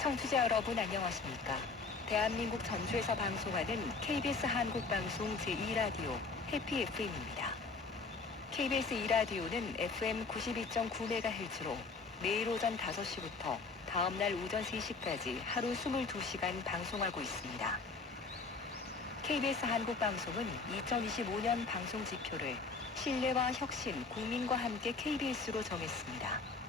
청취자 여러분 안녕하십니까? 대한민국 전주에서 방송하는 KBS 한국방송 제2라디오 해피 FM입니다. KBS 2라디오는 FM 92.9MHz로 매일 오전 5시부터 다음날 오전 3시까지 하루 22시간 방송하고 있습니다. KBS 한국방송은 2025년 방송 지표를 신뢰와 혁신, 국민과 함께 KBS로 정했습니다.